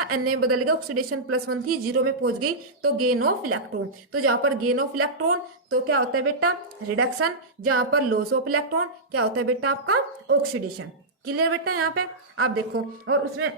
था, Na में बदल गया, ऑक्सीडेशन +1 थी, 0 में पहुंच गई, तो गेन ऑफ इलेक्ट्रॉन। तो जहां पर गेन ऑफ इलेक्ट्रॉन तो क्या होता है बेटा, रिडक्शन, जहां पर लॉस ऑफ इलेक्ट्रॉन क्या होता है बेटा आपका, ऑक्सीडेशन। क्लियर बेटा यहाँ पे आप देखो। और उसमें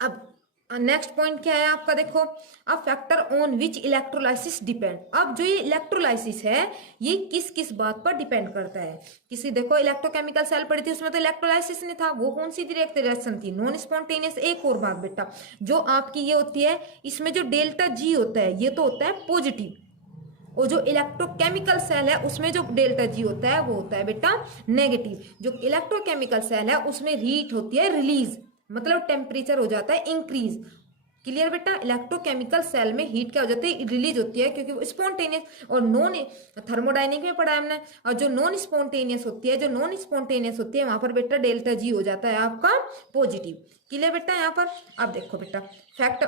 अब नेक्स्ट पॉइंट क्या है आपका, देखो अब factor on which electrolysis depend. अब जो ये इलेक्ट्रोलाइसिस है ये किस किस बात पर डिपेंड करता है। किसी देखो इलेक्ट्रोकेमिकल सेल पड़ी थी, उसमें तो इलेक्ट्रोलाइसिस नहीं था, वो कौन सी डायरेक्ट रिएक्शन थी, नॉन स्पॉन्टेनियस। एक और बात बेटा, जो आपकी ये होती है, इसमें जो डेल्टा जी होता है ये तो होता है पॉजिटिव, और जो इलेक्ट्रोकेमिकल सेल है उसमें जो डेल्टा जी होता है वो होता है बेटा नेगेटिव। जो इलेक्ट्रोकेमिकल सेल है उसमें हीट होती है रिलीज, मतलब टेम्परेचर हो जाता है इंक्रीज। क्लियर बेटा, इलेक्ट्रोकेमिकल सेल में हीट क्या हो जाती है, रिलीज होती है, क्योंकि वो स्पॉन्टेनियस और नॉन, थर्मोडायनेमिक में पढ़ा है हमने। और जो नॉन स्पॉन्टेनियस होती है, वहां पर बेटा डेल्टा जी हो जाता है आपका पॉजिटिव। क्लियर बेटा यहाँ पर अब देखो बेटा फैक्ट,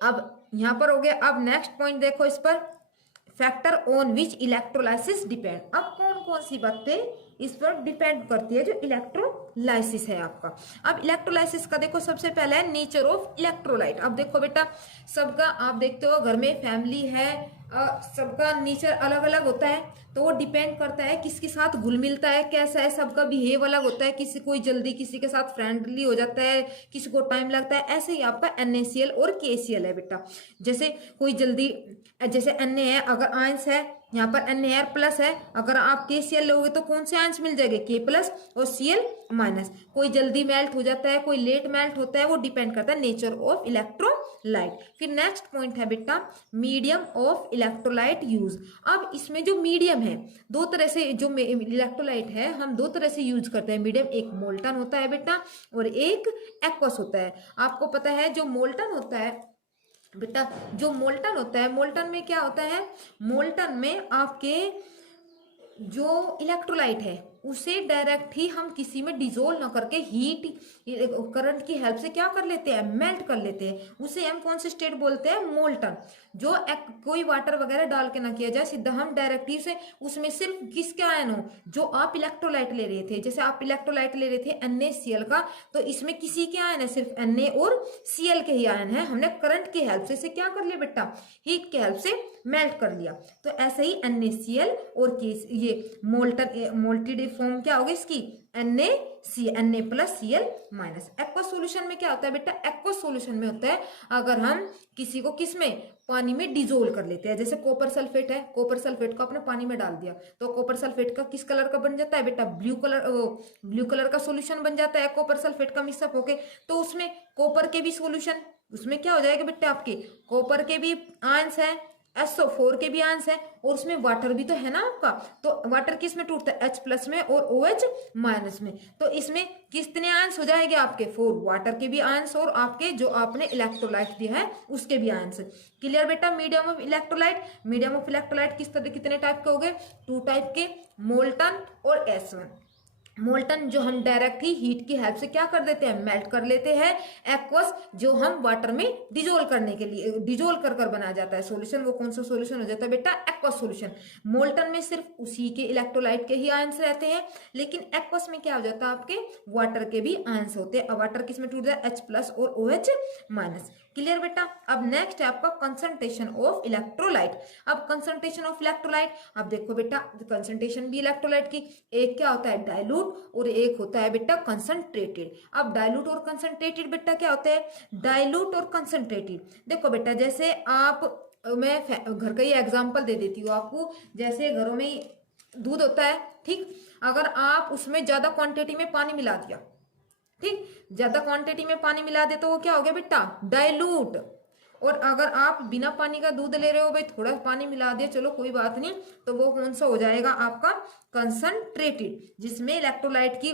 अब यहाँ पर हो गया। अब नेक्स्ट पॉइंट देखो इस पर, factor on which electrolysis depend. अब कौन कौन सी बातें इस पर डिपेंड करती है, जो इलेक्ट्रोलाइसिस है आपका। अब इलेक्ट्रोलाइसिस का देखो सबसे पहला है नेचर ऑफ इलेक्ट्रोलाइट। अब देखो बेटा सबका आप देखते हो घर में फैमिली है, सबका नेचर अलग अलग होता है, तो वो डिपेंड करता है किसके साथ घुल मिलता है, कैसा है, सबका बिहेव अलग होता है, किसी कोई जल्दी किसी के साथ फ्रेंडली हो जाता है, किसी को टाइम लगता है। ऐसे ही आपका NaCl और KCl है बेटा, जैसे कोई जल्दी, जैसे Na है अगर आयंस है, यहाँ पर NaR+ है, अगर आप KCl लोगे तो कौन से आयंस मिल जाएंगे, K+ और Cl-। कोई जल्दी मेल्ट हो जाता है, कोई लेट मेल्ट होता है, वो डिपेंड करता है नेचर ऑफ इलेक्ट्रोलाइट। फिर नेक्स्ट पॉइंट है बेटा मीडियम ऑफ इलेक्ट्रोलाइट यूज। अब इसमें जो मीडियम है, दो तरह से जो इलेक्ट्रोलाइट है हम दो तरह से यूज करते हैं मीडियम, एक मोल्टन होता है बेटा और एक एक्वस होता है। आपको पता है जो मोल्टन होता है बेटा, जो मोल्टन होता है, मोल्टन में क्या होता है, मोल्टन में आपके जो इलेक्ट्रोलाइट है उसे डायरेक्ट ही हम किसी में डिजोल्व ना करके हीट करंट की हेल्प से क्या कर लेते हैं, मेल्ट कर लेते हैं, उसे हम कौन से स्टेट बोलते हैं, मोल्टन। जो कोई वाटर वगैरह डाल के ना किया जाए, सीधा हम डायरेक्टली से उसमें सिर्फ किसके आयन हो, जो आप इलेक्ट्रोलाइट ले रहे थे, जैसे आप इलेक्ट्रोलाइट ले रहे थे NaCl का, तो इसमें किसी के आयन है, सिर्फ Na और Cl के ही आयन है, हमने करंट की हेल्प से इसे क्या कर लिया बेटा, हीट की हेल्प से मेल्ट कर लिया। तो ऐसे ही NaCl और ये मोल्टन मोल्टेड फॉर्म क्या होगी इसकी, Na+Cl-। एक्वस सॉल्यूशन में क्या होता है बेटा, एक्वस सॉल्यूशन में होता है अगर हम किसी को किस में, पानी में डिजोल्व कर लेते हैं। जैसे कॉपर सल्फेट है, कॉपर सल्फेट को आपने पानी में डाल दिया तो कॉपर सल्फेट का किस कलर का बन जाता है बेटा, ब्लू कलर का सॉल्यूशन बन जाता है कॉपर सल्फेट का मिक्सअप होके। तो उसमें कॉपर के भी सॉल्यूशन, उसमें क्या हो जाएगा बेटा, आपके कॉपर के भी आयंस है, SO4 के भी आयंस है, और उसमें वाटर भी तो है ना आपका, तो वाटर किस में टूटता है, H+ में और OH- में। तो इसमें कितने आयंस हो जाएंगे आपके, 4 वाटर के भी आयंस और आपके जो आपने इलेक्ट्रोलाइट दिया है उसके भी आयंस। क्लियर बेटा, medium of electrolyte, medium of electrolyte किस तरह कितने टाइप के हो गए, 2 टाइप के, मोल्टन और S1। मोल्टन जो हम डायरेक्ट ही हीट की हेल्प से क्या कर देते हैं, मेल्ट कर लेते हैं। एक्वस जो हम वाटर में डिजोल्व करने के लिए, डिजोल्व कर बनाया जाता है सॉल्यूशन, वो कौन सा सॉल्यूशन हो जाता है बेटा, एक्वस सॉल्यूशन। मोल्टन में सिर्फ उसी के इलेक्ट्रोलाइट के ही आयंस रहते हैं, लेकिन एक्वस में क्या हो जाता है, आपके वाटर के भी आयंस होते हैं। अब वाटर किस में टूट जाए, H+ और OH-। क्लियर बेटा, अब नेक्स्ट है आपका कंसंट्रेशन ऑफ इलेक्ट्रोलाइट। अब कंसंट्रेशन ऑफ इलेक्ट्रोलाइट, अब देखो बेटा कंसंट्रेशन भी इलेक्ट्रोलाइट की, एक क्या होता है डाइल्यूट और एक होता है बेटा कंसंट्रेटेड। अब डाइल्यूट और कंसंट्रेटेड बेटा क्या होता है, डाइल्यूट और कंसंट्रेटेड देखो बेटा, जैसे आप, मैं घर का ही एग्जांपल दे देती हूँ आपको, जैसे घरों में दूध होता है, ठीक, अगर आप उसमें ज्यादा क्वांटिटी में पानी मिला दिया, ठीक, ज्यादा क्वांटिटी में पानी मिला दे तो वो क्या हो गया बेटा, डाइल्यूट। और अगर आप बिना पानी का दूध ले रहे हो, भाई थोड़ा पानी मिला दिया चलो कोई बात नहीं, तो वो कौन सा हो जाएगा आपका, कंसंट्रेटेड, जिसमें इलेक्ट्रोलाइट की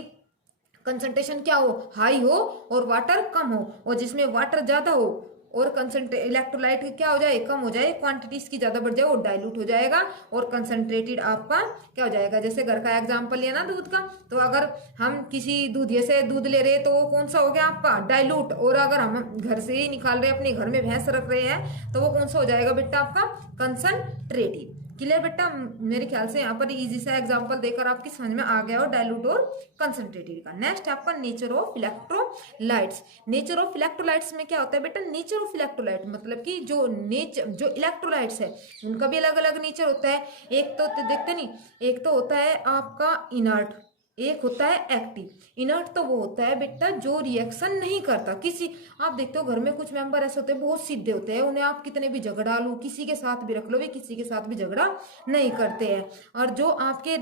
कंसंट्रेशन क्या हो, हाई हो और वाटर कम हो, और जिसमें वाटर ज्यादा हो और इलेक्ट्रोलाइट क्या हो जाए, कम हो जाए, क्वांटिटीज की ज्यादा बढ़ जाए, वो डाइल्यूट हो जाएगा। और कंसंट्रेटेड आपका क्या हो जाएगा, जैसे घर का एग्जांपल लिया ना दूध का, तो अगर हम किसी दूधिये से दूध ले रहे हैं तो वो कौन सा हो गया आपका, डाइल्यूट। और अगर हम घर से ही निकाल रहे हैं, अपने घर में भैंस रख रहे हैं, तो वो कौन सा हो जाएगा बेटा आपका, कंसंट्रेटेड। क्लियर बेटा? मेरे ख्याल से यहाँ पर इजी सा एग्जांपल देकर आपकी समझ में आ गया हो डायलूट और कंसंट्रेटेड का। नेक्स्ट आपका nature of electrolytes. Nature of electrolytes में क्या होता है बेटा? नेचर ऑफ इलेक्ट्रोलाइट मतलब कि जो इलेक्ट्रोलाइट्स है उनका भी अलग अलग नेचर होता है। एक तो देखते नहीं, एक तो होता है आपका इनर्ट, एक होता है एक्टिव। इनर्ट तो वो होता है बेटा जो रिएक्शन नहीं करता किसी, आप देखते हो घर में कुछ मेंबर ऐसे होते हैं बहुत सीधे होते हैं, उन्हें आप कितने भी झगड़ा लो, किसी के साथ भी रख लो, वे किसी के साथ भी झगड़ा नहीं करते हैं। और जो आपके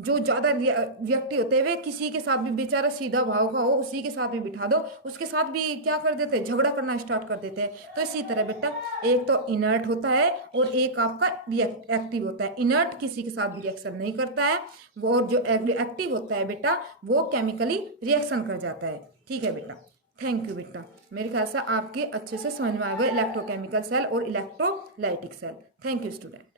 जो ज्यादा व्यक्ति होते हैं वे किसी के साथ भी बेचारा सीधा भाव का हो, उसी के साथ भी बिठा दो, उसके साथ भी क्या कर देते हैं? झगड़ा करना स्टार्ट कर देते हैं। तो इसी तरह बेटा एक तो इनर्ट होता है और एक आपका एक्टिव होता है। इनर्ट किसी के साथ भी रिएक्शन नहीं करता है, और जो एक्टिव होता है बेटा वो केमिकली रिएक्शन कर जाता है। ठीक है बेटा, थैंक यू बेटा। मेरे ख्याल से आपके अच्छे से समझ में आएगा इलेक्ट्रोकेमिकल सेल और electrolytic cell. Thank you student.